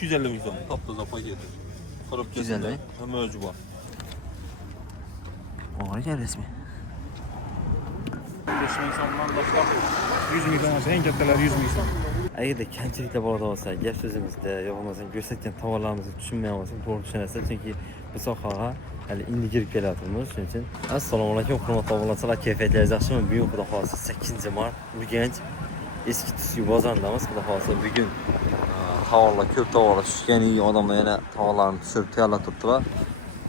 250 ming so'm. Top-toza paketi. Korobkasida hamma o'zi bor. O'g'riga resmi. 5 ming so'mdan boshlab 100 mingdan olsa eng kattalar 100 ming so'm. Agarda kamchiliklar bor bo'lsa, gap so'zimizda yo bo'lmasa ko'rsatgan tovarlarimizni tushunmayapsiz, to'g'ri tushunasiz, chunki bu sohaga hali endi kirib kelyapmiz. Shuning uchun assalomu alaykum, hurmatli obunachilar, kayfiyatlaringiz yaxshimi? Bugun xudo xolasa 8-mart Urganch eski Tusku bozoridamiz. Xudo xolasa bugun tovarlar, ko'p tovarlar tushgan, odamlar yana tovarlarni tushirib tayyorlab turibdilar.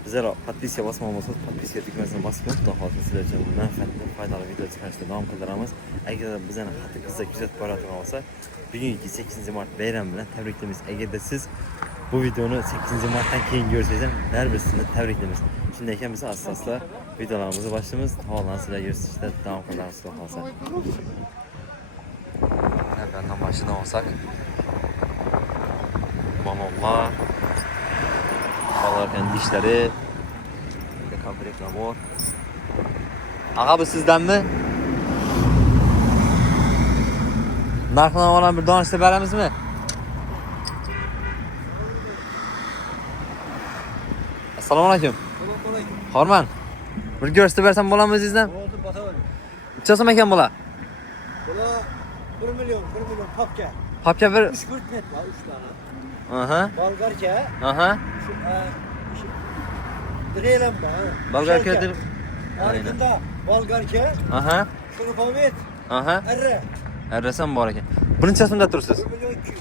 Bizlar podpiska bosmaganmiz, podpiska tugmasini bosib, xudo xolasa sizlar uchun manfaatli, foydali video chiqarishda davom qildiramiz. Agar bizani xatimizda kuzatib borayotgan bo'lsa, bugungi 8-mart bayram bilan tabriklaymiz. Agarda siz bu videoni 8-martdan keyin ko'rsangiz ham baribir sizni tabriklaymiz. Shunday ekan biz asosda videolarimizni boshlaymiz. To'g'ri sizlarga ko'rsatishda davom qilamiz xudo xolasa. Bundan mashina olsak, balonlar, qolarkan dishlari, komplektlar bor. Ağa bu sizdanmi? Narxini olan bir danışta beramizmi? Assalomu alaykum. Horman. Bir ko'rsatib bersam bo'ladimi o'zingizdan? Bo'ldi, botaman. Necha so'm ekan bular? Bular 1 million papka. Papka bir 3 net var, 3 tane. Aha. Bolgarca. Aha. Şu direlim var. Bolgarca dir. Arkında Bolgarca. Aha. Şunu pamet. Aha. Erre. Erresam bor ekan. Birinchasida tursiz. 1 million 200.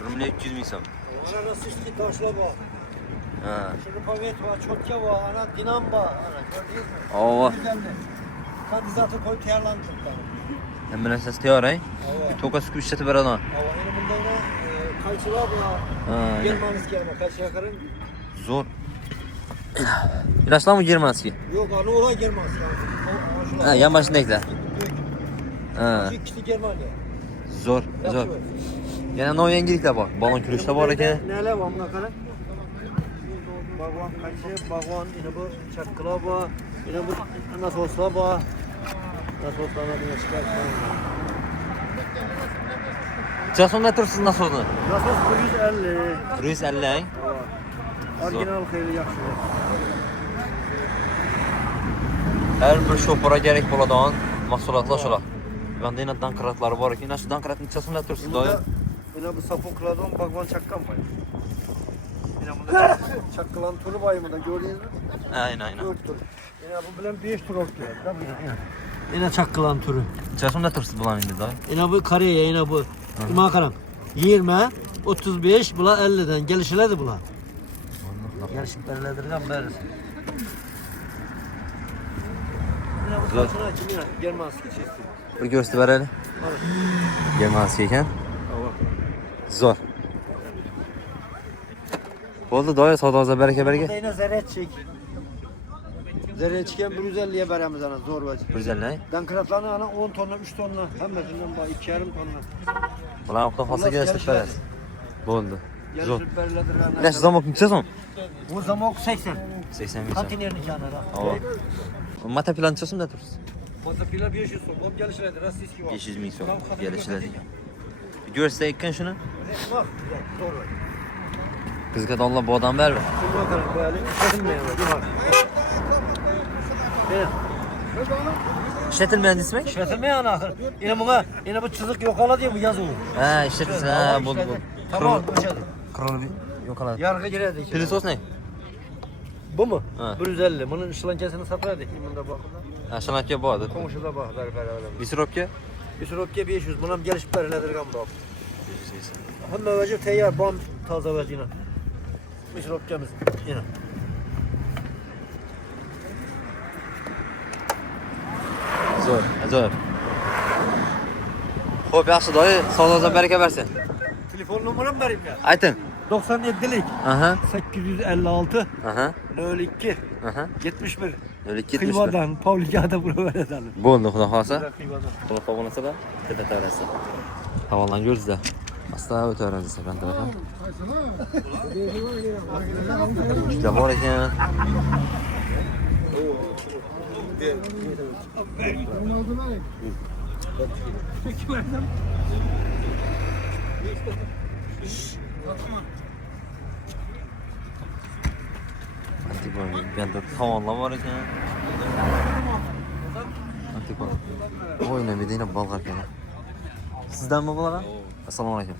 1 million 200 ming so'm. Ana nasıl işte taşla var. Ha. Şunu pamet var, çotka var, ana dinam var. Ana gördünüz mü? Oo. Güzeldi. Kandizatı koy tayarlandı. Hem bilan siz tayyor, ay? Evet. Tokasku ishlatib beradi. Ama yine bunda yine kayçılar var. Ha. Germanski ama kayçı yakarın. Zo'r. Ilaçlar mı Germanski? Yok ana olay Germanski. Ha, yan başındakilar. Ha. İkisi Germaniya. Zo'r, zo'r. Yana no yangiliklar bor. Balon kurishlar bor ekan. Neler var buna kadar? Bagvan kayçı, bagvan yine bu çakılar var. Yine bu nasoslar var. Nasoslarına buna çıkartmayın. Jasonda tursiz nasosni? Nasos 150. 150 ay. Orijinal xeyli yaxshi. Her bir şopora gerek bo'ladigan mahsulotlar shular. Bunda yana dankratlari bor ekan. Shu dankratni jasonda tursiz doim. Yine bu sapoklardan bagvan çakkan var. Yine bunda çakılan turu var mı da gördünüz mü? Aynen. 4 tur. Yine bu bilen 5 tur oldu. Yine çakılan turu. Jasonda tursiz bulan endi doim. Yine bu kareye yine bu. İma karan. 20, 35, bula 50'den gelişilerdi bula. Gelişiklerledirden beriz. Yine bu saçına kim yine? Germanski çekti. Bir gösterib beraylik. Germanski ekan. Zo'r. Bo'ldi, doya savdoza baraka berga. Burada yine zerretçik. Zerretçiken 150'ye beremiz ana zor vacı. 150 ay. Dankratlarını ana 10 tonla 3 tonla hemmetinden bak 2,5 tonla. Bular o'qda qolsa kelishib berasiz. Bo'ldi. Zo'r. Gelişip beriledirler. Ilaç zamok necha so'm? Bu zamok 80. 80 ming so'm. Konteynerini kenara. Ava. Mata plan necha so'mda tursiz? Fazla pila 500 so'm. Hop gelişilerdi. Rossiyski var. 500 ming so'm. Kelishiladi ekan. Ko'rsa ekan shuni. Bak zor vacı. Bizga dollar bu odam bermi? Şuna kadar böyle işletilmeyen var. Bak. Evet. İşletilmeyen ismi? İşletilmeyen ahır. Yine bu çizik yok ola diye bu yazı olur. Ha, işletilsin. Ha, bu. Tamam, boşadı. Kralı yok hala. Yargı girerdi. Pilisos ne? Bu mu? Ha. 150. Bunun ışılankesini satardık. İmunda bakımda. Ha, şanatya bu adı. Komşuda baklar beraber. Bir sürokya? Bir sürü 500. Bunun gelişip veriledir kan bak. Hem mevacı teyyar bam taze vacına. Bir sürü yine. Zo'r. Xo'p, yaxshi doyi, savdoza baraka bersin. Telefon numaramı vereyim ya. Ayting. 97'lik. Aha. 856 Aha. 02 Aha. 71. Öyle gitmiş. Kıyvadan, Pavlika'da buraya verelim. Bo'ldi, xudo xolasa. Kıyvadan. Xudo xohlasa da teta tarasa. Havolan ko'rsiz. Asta o'taveramiz sakan tarafa. Juda bor ekan. Antikon. Bende tavanlar var ekan. Antikon. Oyna Medina Bolgarkan. Sizdanmi bular? Assalomu alaykum.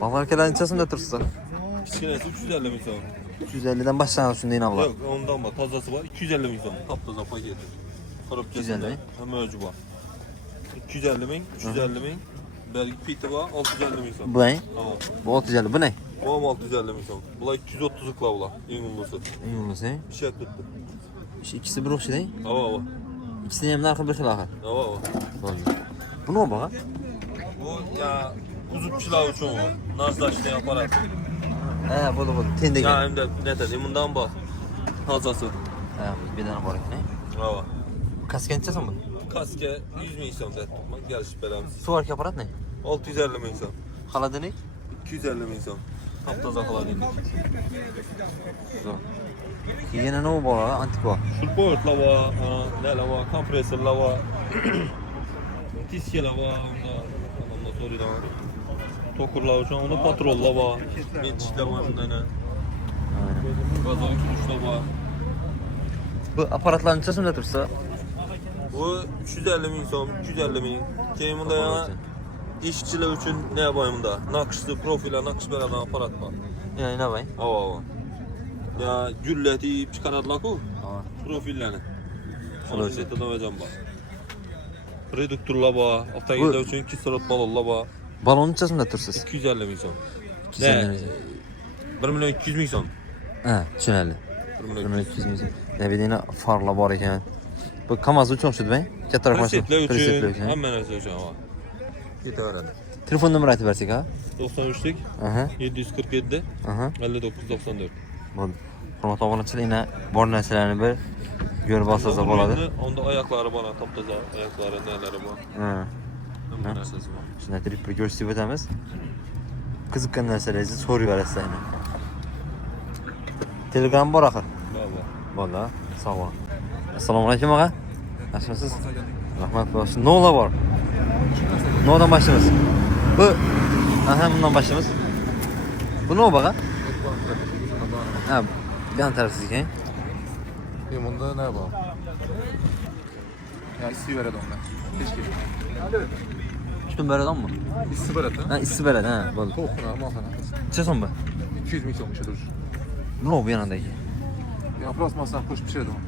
Bolgarkalar nechasida turibsiz? Kichkinasi 350 ming so'm. 350 dan başlanadi shunday navlar. Yo'q, ondan bor. Tozasi bor 250 ming so'm. Top-toza paketi. 250 ming? Hamma o'ji bor. 250 ming, 350 ming. Belgi piti bor 650 ming so'm. Bu ne? Tamam. Bu 650. Bu ne? Bu 650 ming so'm. Bular 230 kla bular. Eng umlusi. Yumursa. Bir şey tuttu. İkisi bir o'xshaydi. Hava. İkisini ham narxi bir xil axir. Hava. Bo'ldi. Bu nima baqa? Bu ya uzupçular uchun nazlaşlayan aparat. Ha, bo'ldi. Tendagi. Ya hem de ne dedi bundan bak. Tazası. Ha, bir dana bor ekan. Hava. Kaska nechasan bu? Kaske 100 ming so'm dedi. Gelişip beramiz. Suvarki aparat ne? 650 ming so'm. Xolodilnik? 250 ming so'm. Top-toza xolodilnik. Zo'r. Yana nima bor? Antikva. Shulportlar bor, nelar bor, kompressorlar bor. Diskalar bor, unda so'rayman. Tokurlar uchun unda patrollar bor. Metishlar bor shundayna. Bazovik ushlar bor. Bu aparatlar nechasida tursa? Bu 350 ming so'm, 250 ming. Keyin bunda yana ishchilar uchun ne bor bunda? Naqshli profillar naqsh beradigan aparat bor. Yana nima bo'y? Havo. Ya gülletip çıkararlar-ku. Profillarni. Shular uchun to'lagan bor. Reduktorlar bor, avtomobillar uchun kislorod ballonlar bor. Balon nechasida tursiz? 250 ming so'm. 250 ming. 1 million 200 ming so'm. Ha, tushunarli. 1 1 million. million 200 ming. Ya bir dena farlar bor ekan. Bu KAMAZ uchun o'xshaydi-mi? Kattaroq mashina. Presetlar uchun, hamma narsa uchun havo. Ketaveradi. Telefon nomeri aytib bersak ha? 93'lik Aha. 747 Aha. 5994. Bo'ldi. Hurmatli obunachilar, yana bor narsalarni bir ko'rib olsangiz bo'ladi. Onda oyoqlari bor, top-toza oyoqlari, nelari bor. Ha. Hamma narsasi bor. Shuni aytib bir ko'rsatib o'tamiz. Qiziqqan narsalaringizni so'rayverasiz aynan. Telegram bor axir. Bor. Bo'ldi. Sog' bo'ling. Assalomu alaykum og'a. Yaxshimisiz? Rahmat bo'lsin. Nola bor. Nodan başlayamiz. Bu aha bundan başlayamiz. Bu ne baqa? Ha, bir an tarafsız ekan. Bunda ne var? Ya issi veredi onda. Keşke. Tutun beradan mı? İssi veredi. Ha, issi beradi, ha, bo'ldi. To'qna, mahana. Necha so'm bu? 200 ming so'm dur. Ne bu yanındaki? Ya plasmasdan qo'shib pishiradi onu.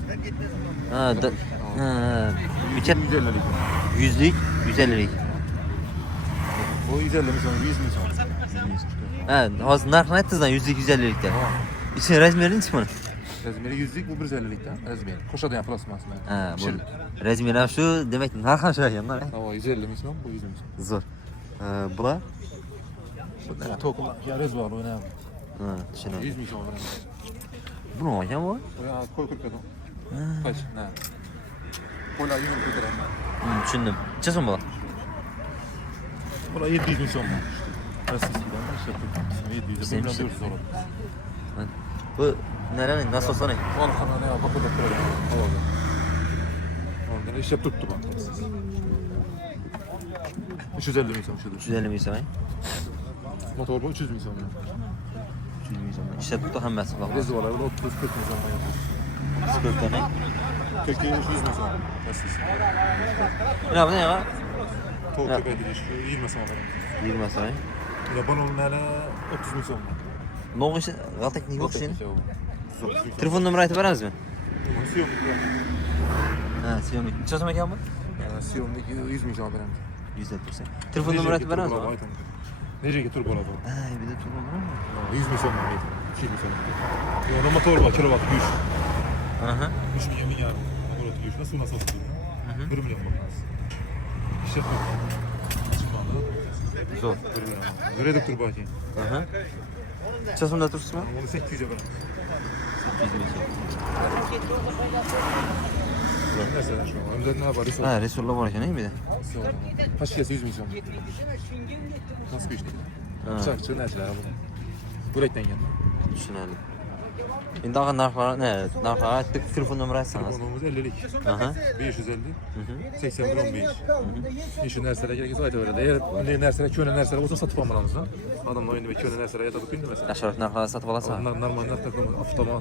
Ha, ha. Necha? 150'lik. 100'lik, 150'lik. O 150 ming so'm, 100 ming so'm. Ha, hozir narxini aytdingizdan 100'lik, 150'likda. İçin razmerini nechmi? Razmeri 100'lik, bu 150'likda. Razmeri. Qo'shadigan plasmasni. Ha, bo'ldi. Razmeri ham shu, demak narx ham shu ekan-da. Havo 150 ming so'm, bu 100 ming so'm. Zo'r. Bular? Ya to'qna, ya rezvor o'ynayapti. Ha, tushundim. 100 ming so'm beramiz. Bu nima ekan bu? O ya qo'y qirqadi. Qaç, ne? Qo'ylar 100 ming ko'taradi. Tushundim. Necha so'm bular? Bular 700 ming so'm. Rossiyasidan ishlab turibmiz. 700 ming 400 oladi. Bu nerenin? Nasıl olsa ne? Olxona ne bakıda turadi. Havoda. Ondan ishlab turibdi bu. 350 ming so'm shudir. 350 ming so'm. Motor bu 300 ming so'm. 300 ming so'm. İşte tuttu hammasi bak. Rezervuarlar 30-40 ming so'm. Spört'te ne? 40 100 ming so'm. Rossiyasi. Ne bu ne ya? To'q ko'paytirish 20 so'm beramiz. 20 so'm. Ya banonlari 30 ming so'm. Ne oldu işte? Galteknik yok şimdi. 30 ming. Telefon numarayı aytib beramiz mi? Siyomlik. Ha, Xiaomi. Necha so'm ekan bu? Siyomlik 100 ming so'm beramiz. 170. Telefon numarayı aytib beramiz mi? Nereге turib boradi? Ha, bir de telefon numarayı mı? 100 ming so'm beradi. 200 ming so'm. Yo'q, motor bor, kilowatt kuch. Aha. 3 milyon yarım. Kilowatt kuch. Nasıl nasıl tuttu? 1 milyon bo'ladi. İşte bu. Zo'r. 1 milyon. Reduktor bor ekan. Aha. Necha so'mda turibsizmi? Onu 800 ga beramiz. 800 ming so'm. Bular narsalar shu. Unda nima bor? Ha, resurlar bor ekan, bir de. Pashkasi 100 ming so'm. Nasıl kuchli? Ha. Chaqchi narsalar bu. Bo'laklangan. Tushunarli. Endi ağa narxlara ne? Narxlara aytdık, telefon nömrə aytsanız. Telefonumuz 50'lik. Aha. 550 81 15. Şu nerselere gerekirse ayda öyle. Eğer ne nersele köne nersele olsa satıp almalıyız da. Adamlar oyunu ve köne nersele yatıp indi mesela. Yaşarık narxlara satıb alasa. Normal takım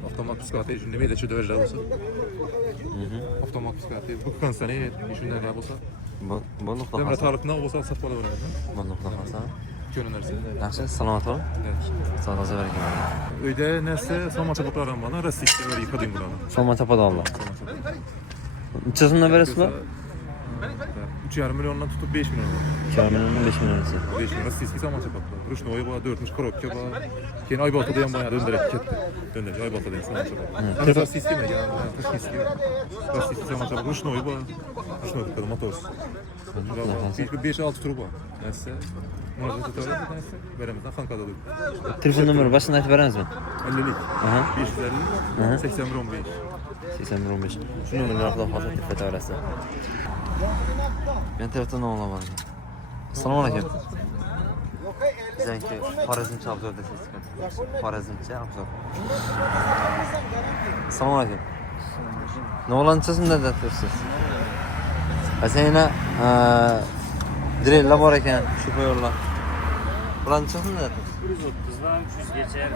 avtomat psikoloji şimdi bir de şu döverler olsa. Avtomat psikoloji bu kansane düşünler ya olsa. Bu nuqta Demre xasa. tarifine olsa satıp alabiliriz. Bu nuqta xasa. Köne nersele. Yaxşı, salamat olun. Evet. Sağ olun, bərəkət. Öyde nerse sama çabuklarım bana rastikte böyle yıkadım bunu. Solma tapada Allah. Neçəsindən verəsiz bu? 3,5 milyondan tutup 5 milyon. 2 milyondan 5 milyon için. 5 milyon rastikte sama çabuklar. Ruşnoyu bana 4'müş krokke bana. Kendi aybalta diyen bana döndürek ketti. Döndürek aybalta diyen sama çabuklar. Hani rastikte mi yani? Rastikte. Rastikte sama çabuklar. Ruşnoyu bana. Ruşnoyu tıkladı motorsuz. 5-6 turu var. Neyse. Muhabbet tutarız neyse. Veremezden kankada dur. Telefon nömrə başında aytıb verəmizmi? 50'lik. Aha. 550. 81 15. 81 15. Şu nömrələri axıda fazla diqqət verəsə. Ben telefon oğlan var. Assalamu alaikum. Bizənki Xorazmçı obzor desəz. Xorazmçı obzor. Assalamu alaikum. Ne olan çözümdə də tutursunuz? Sen yine direkt var eken şu koyuyorlar. Buranın çözümdə də tutursunuz? 130'dan 300 geçer.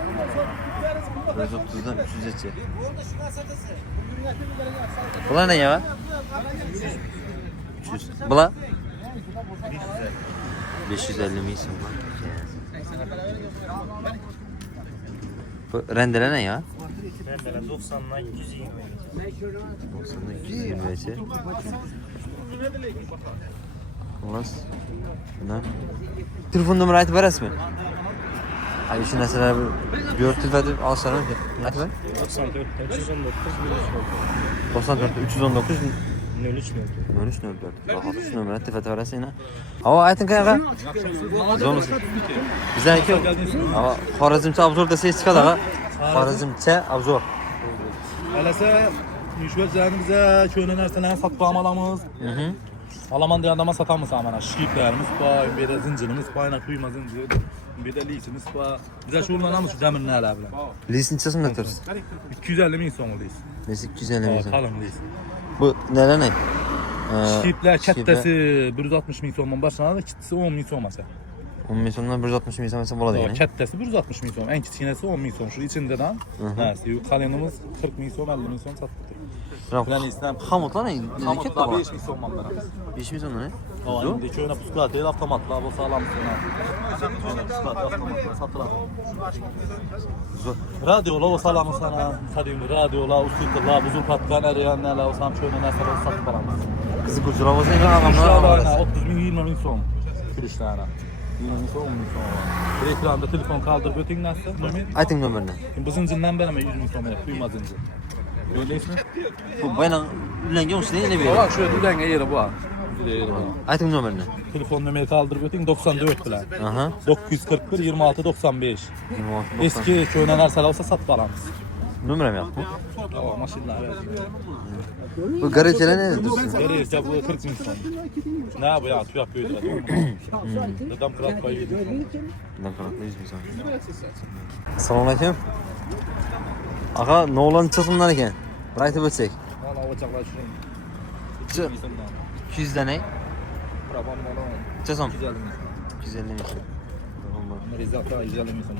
130'dan 300 geçer. Bula ne ya? 300. Bula? 550 mi isim var? Bu rendele ne ya? Bendele 90'dan 120. 90'da 220 geçer. Olmaz. Ne? Telefon numarayı aytıp verəsmi? Ay şu mesela bir örtü verip alışlarım ki. Ne kadar? 94'ten 319 94 319 03 1304. Bakalım şu numarayı tifet verəsin yine. Hava aytın kayağa. Zonusun. Bizden ki ama Xorazmçı obzor dese istikad ağa. Xorazmçı obzor. Alasa müşvet canımıza köne narsalarını satıp almalımız. Alaman diye adama satamız amana. Şiplerimiz var, bir de zincirimiz var, ayna kuyma zincir. Bir de lisimiz var. Bize şu kullanamız şu demirini hala bile. Lisin çözüm ne tursun? 250 bin son lis. Nesi 250 milyon. Kalın lis. Bu neler ne? Şipler kettesi 160 bin sondan başlanır, kitlesi 10 bin son masa. 10 milyondan 160 milyon mesela buladı yani. Kettesi 160 bin son, en kiçiğinesi 10 bin son. Şu içinde de neyse, kalınımız 40 bin son, 50 bin son sattık. Falan istem. Hamutlar ne? Ket de Hamutlar var. 5 bin son mallar. 5 milyon ne? Aa, indi köyüne puskula değil, avtomatla bu sağlam köyüne puskula avtomatla satılan. Radyola o sağlamı sana, sadiyim radyola, usultla, buzul patlayan eriyenlerle o sağlam köyüne ne kadar satıp alamaz. Kızı kucağımızda yine adamlar Kuşlarla var. 30 bin 20 bin son. Kuşlarla. 20 bin son, 10 bin son var. Bir ekranda telefon kaldırıp ötün nasıl? Aytın nömrünü. Bu zincinden ben 100 bin son var, duyma zincir. Öyle ismi? Bu bayla ülengen olsun değil ne bir? Bak şöyle düzenge yeri bu ha. Aytın nömrünü. Telefon numarayı kaldırıp ötün 94 bilen. Aha. 941 26 95. 26. Eski köyüne narsalar olsa satıp alamız. Nömrə mi yaptın? Tamam maşinler evet. Bu garantiyələr nə dursun? Nereye bu 40 bin son. Ne bu ya tüyak büyüdü. Dedem kral payı yedi. Bundan qaratlı 100 milyon. Assalamu alaikum. Ağa, ne olan çözümlər ekan? Bir aytıb ötsək. Valla o çaklar şurayım. Çı- 200 dənə. Rabam bana. Çözüm. 250 bin. 250 milyon. Tamam bak. son. Rizat'a 150 bin son.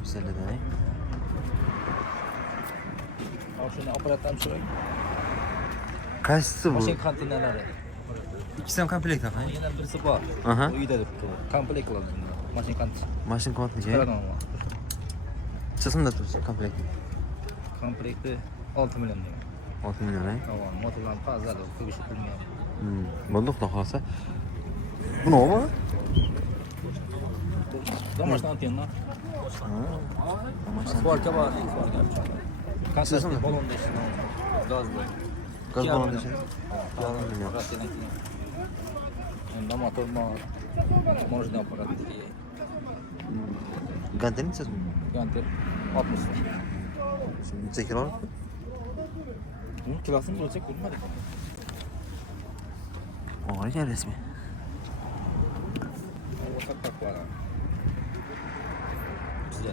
250 dənə. Al şunu aparattan şuraya. Kaçsı bu? Maşin kantinleri. İkisinden komplekt ağa. Yine birisi var. Aha. O iyi de komplek olan. Maşin kantin. Maşın komplekt. Sıradan ama. Çözüm də dursun komplekt. Komplekte 6 milyon diyor. 6 milyon he. Tamam motorlar fazla da bir şey bilmiyorum. Bulduk da kalsa. Bu ne olma? Damaştan antenna. Forka var. Forka. Sesini mi? Balon deşin. Gazlı. Gaz balonu deşin. Bilmiyorum. Motor можно аппарат такие. Gantelin çözüm. Gantel 60. Şimdi çekil onu. Bunun kilasını ölçek bulmadık. Oğlan gel resmi. O tak tak var. Güzel.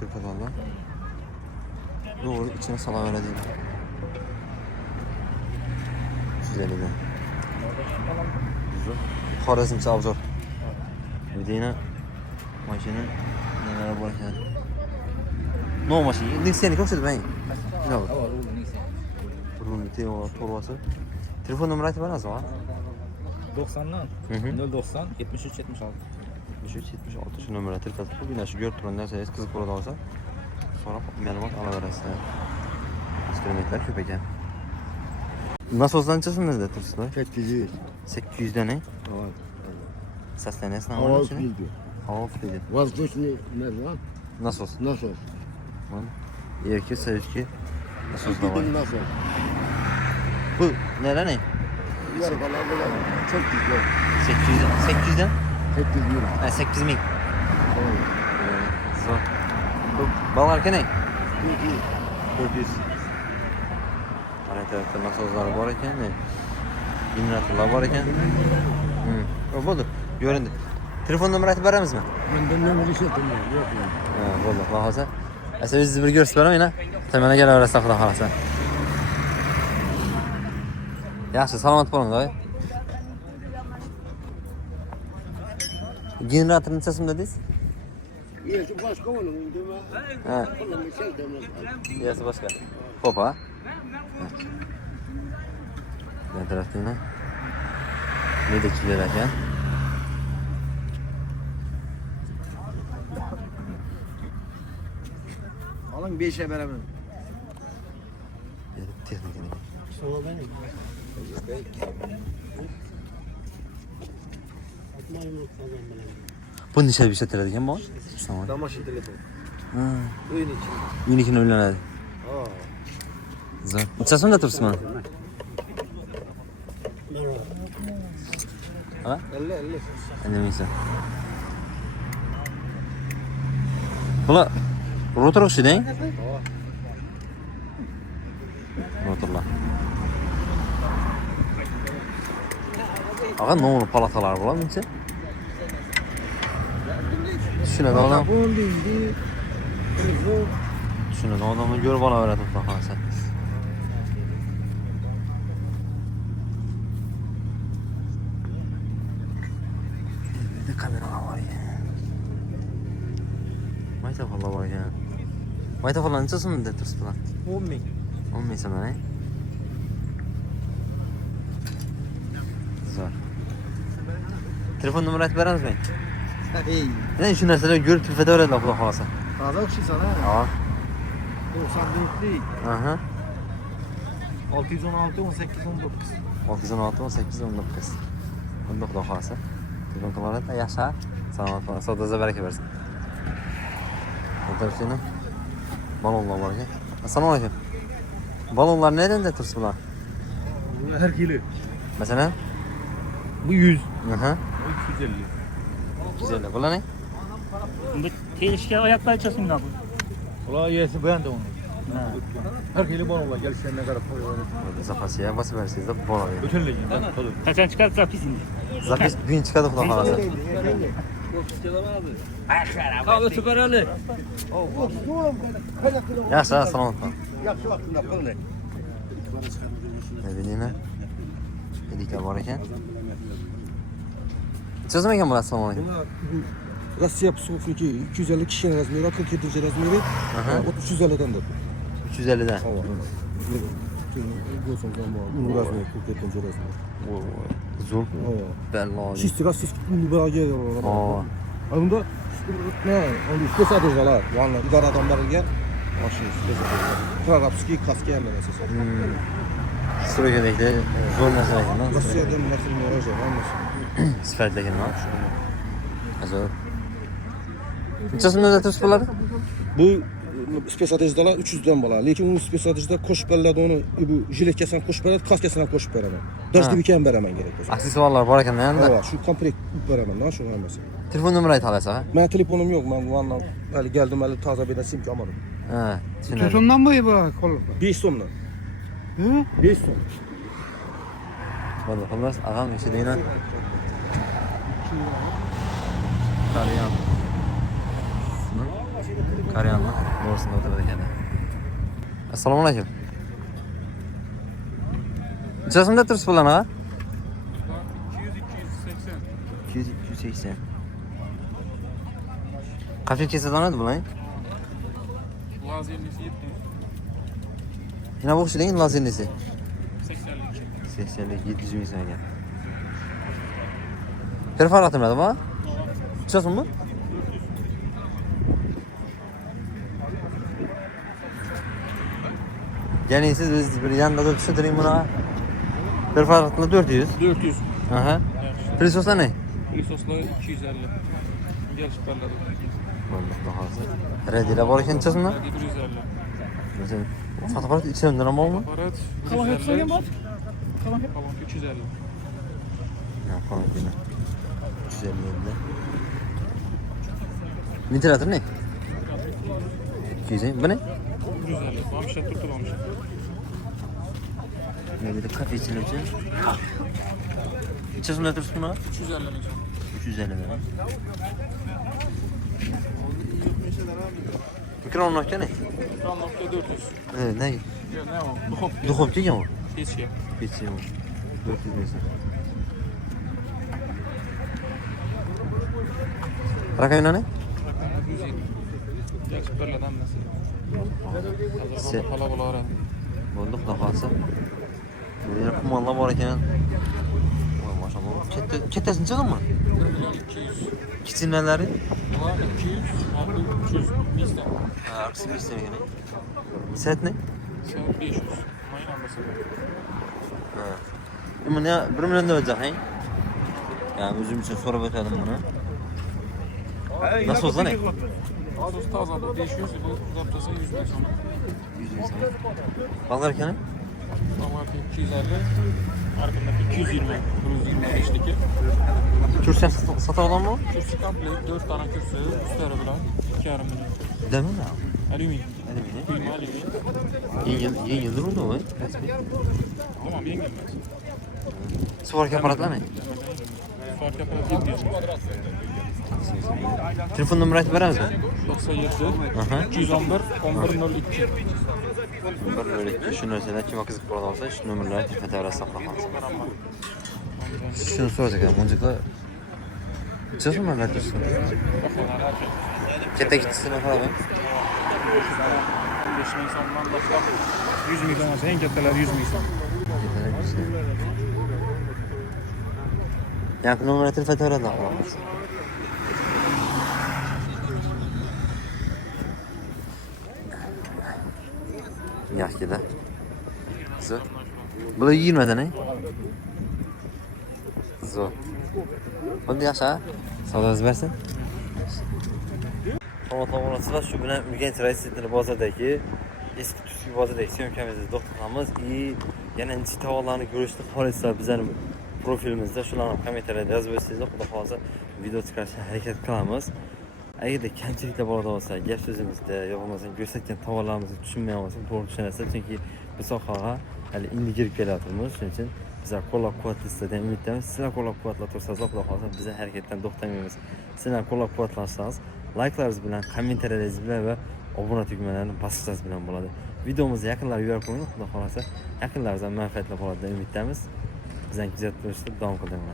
40 adamda. Doğru içine salam öyle değil. 350'den. Xorazmcha obzor. Vidina mashina nelar bor ekan? No mashina. Nexia ko'rsatib bering. Nima bu? Rulni to'g'risi. Telefon nomeri aytib berasizmi? 90'dan Hı 090 73 76. 7376 şu numara telefon. Bugün şu görüp duran narsangiz qiziq bo'ladi olsa, so'rab ma'lumot olaverasizlar. Instrumentlar ko'p ekan. Nasosdan chiqsinmizda turibsizlar? 800. 800 dan, Evet. Saslanasizmi? Hava fildi. Hava fildi. Воздушный назван. Nasos. Насос. Erki, sayıski. Nasos da var. Gidin насос. Bu neler ne? Yer falan böyle. Çok güzel. 800'den? 800 euro. Ha 8000. Evet. Zor. Bu balarken ne? 400. Ana tarafta nasoslar var ekan, ne? Generatorlar var ekan. O bo'ldi. Göründü. Telefon nomeri aytib beramizmi? Benden ne bir şey tanımıyorum. Yok yani. Ha, bo'ldi. Xudo xolasa. Asa o'zingizni bir ko'rsatib beraman, yana. Tamana kelaverasiz, xudo xolasa. Yaxshi, salomat bo'ling, doy. Generator nechasini dedingiz? İyi şu başka onun değil mi? Ha, Onun bir şey demez. yasi boshqa. Xo'p, ha. Bu tarafda yana nedakilar ekan. Alın 5'e veremem. Texnika. Sonra benim. Bu necha ishlatiladigan bu? Tamam. Damaşın telefon. Ha, Oyun için. unikini uylanadi. Aa. Zo'r. Nechasini turibsiz mana? Ha? 50 50. Endi mingsa. Bular rotor o'xshaydi-ku. Rotorlar. Aga nomli palatalar bo'lar buncha. Tushunadi odam. Bu değil. Telefon. Tushunadi odamni ko'rib olaveradi xudo xolasa. Endi kameralar bor ekan. Maytafonlar bor ekan. Maytafonlar necha so'm deb turibsiz bular? 10 bin. 10 ming so'm, a? Zo'r. Telefon nomeri aytib beramizmi? Ey. Ya'ni shu narsalarni ko'rib turfaveradilar xudo xolasa. Taze okşi sana. Ha. 94'lik. Aha. 616 18 19. 616 18 19. Bunda xudo xolasa. Telefon qilaveradi, yaxshi. Salomat bo'ling. Savdoda baraka bersin. O'tirishini. Balonlar bor ekan. Assalomu alaykum. Balonlar nereden de turibsiz bular? Her kilo. Masalan? Bu 100. Aha. 250. 250. Bular ne? Bu telişke ayaklar açasın ne bu? Ulan yesi ben de onu. Her kilo bana ulan gel sen ne kadar koy öyle. Zapasiye basıp versiniz de bol alıyor. Bütünleyin ben tadı. Kaçan çıkartsa pis indi. Zapis gün çıkardı xudo xolasa. Kahve süper Ali. Yaxshi, salomat bo'ling. Yaxshi vaqtida qildi. Ne dediğine? Dedikler bor ekan. Çözüm ekan bular, assalomu alaykum. Rossiya psixniki 250 kişinin razmeri, 47 razmeri, Aha. 350'dendir. 350'den. Bu razmeri 47 razmeri. Zo'r. Belli. Чисти rossiyskiy uni Aa. Bunda ne? Onu spesiyalistlar, yani idare adamlarga mashina spesiyalistlar. Kragapskiy kaska ham asosan. Stroygadagida zo'r narsa ekan. Rossiyada mashina o'zi hammasi. Sifatli ekan, ha? Zo'r. Necha so'mdan turibsiz bularni? Bu spesiyalistlar 300 dan bo'ladi, lekin u spesiyalistlar qo'shib beradi uni, bu jiletkasini qo'shib beradi, kaskasini ham qo'shib beraman. Dashdiga ham beraman kerak bo'lsa. Aksesuarlar bor ekan endi. Ha, shu komplekt beraman, shu hammasi. Telefon nomeri ayta olasiz, ha? Men telefonim yo'q, men vandan hali geldim, hali toza bir simka olmadim. Ha, tushunarli. Şundan mı bu kol? 5 so'mdan. Hı? 5 so'm. Bo'ldi, xullas, ag'am ishidayman. Qarayan. Karyanlı doğrusunda oturdu ekan. Assalomu alaykum. Necha so'mda turibsiz bularni, ha? 200-280. Qancha kelsa donadi bular? Lazerlisi 70. Yana bu o'xshaydi, lazernisi. 80'lik. 80lik 700 ming so'm ekan. Perforatormi bu? Necha so'm bu? Yani siz biz bir yanda da tushuntiring buni. Perforatorni 400. 400. Aha. Prisoslar ne? Prisoslar 250. Gel süperladı. Vallahi hozir. Radiylar bor ekan necha so'mdan? 150. Mesela fotoaparat içerimden ama olma. Aparat 150. Kalan 350. Ya falan yine. 350 de. Ventilatör ne? 200 bu ne? 150. Mamışat tuttu mamışat. Ne bir de kafe içilir için. Neça so'mda turibsiz buni? 350 ming so'm. 350 lira. Mikrofonlar ne? Kranokka 400. Ne? Ya ne o? Duhovka. Duhovka ekan bu. Pechka. Pechka bu. 400 ming so'm. Rakayına ne? 120. Gel süperladı hamlesi. Se- Hala bulara. Bulduk da fazla. Böyle kumanla var ekan. Vay maşallah. Kettesini çıkın mı? 1 milyon 200. Kiçinələri? Bunlar 200. Altı 300. Misten. Ha, aksi bir istəmə gəlir. Set ne? Sen 500. Mayın ambası. Ha. Bunu ne? 1 milyon da olacaq, he? Yani özüm için sorup ötədim bunu. Nasıl olsa ne? Sos taze bu 500. Bu zaptası 100 milyon. 100 bin sana. Bakarken Ama 250. Arkadaki 220. 125'teki. Kürsen satın alan mı? Kürsü komple 4 tane kürsü. Üstleri bilen 2,5 milyon. Değil mi ya? Alüminyum. Alüminyum. Kıyma alüminyum. Yeni yıldır oldu mu? Tamam yengilmez. Sıvarki aparatlar ne? Fark aparat 700 milyon. Telefon numarası verir misin? 97. Aha. 211. 1102. Böyle şu nörsede kime kızık burada olsa şu nömrələri telefon təvrəsi saxlamalısan. Şunu soracaq ya, muncukla Çözüm mü verdi üstüne? Kete gitsin ne kadar mı? 5 milyondan başlap 100 milyon olsa en ketteler 100 milyon. Yani numara telefon təvrəsi saxlamalısan. Yaxşı da. Zor. Bu da 20'den ne? Zor. Hadi yaşa. Sağ versin. Tomotomonasılar şu bilen Ülgen Tıray sitini bozadaki eski tüskü bozadaki sömkemizde doktorlarımız iyi yani inci tavalarını görüştük. Halisler bizlerin profilimizde şularını kommentarlarda yazıp versiniz. O da fazla video çıkarışına hareket kılamız. Eğer de kamchiliklar bor bo'lsa, gap so'zimizda yo'qolmasa ko'rsatgan tovarlarimizni tushunmayapsiz, to'g'ri tushunasiz, chunki bu sohaga hali endi kirib kelaturmiz. Shuning uchun bizlar qo'llab-quvvatlasizlardan umiddamiz. Sizlar qo'llab-quvvatlab tursangiz, xudo xohlasa biz harakatdan to'xtamaymiz. Sizlar qo'llab-quvvatlasangiz, layklaringiz bilan, kommentariyaringiz bilan va obuna tugmalarini bossangiz bilan bo'ladi. Videomizni yaqinlarga yo'l qo'ying, xudo xohlasa yaqinlaringizdan manfaatli bo'ladi deb umiddamiz. Bizdan kuzatib turishni davom qiling.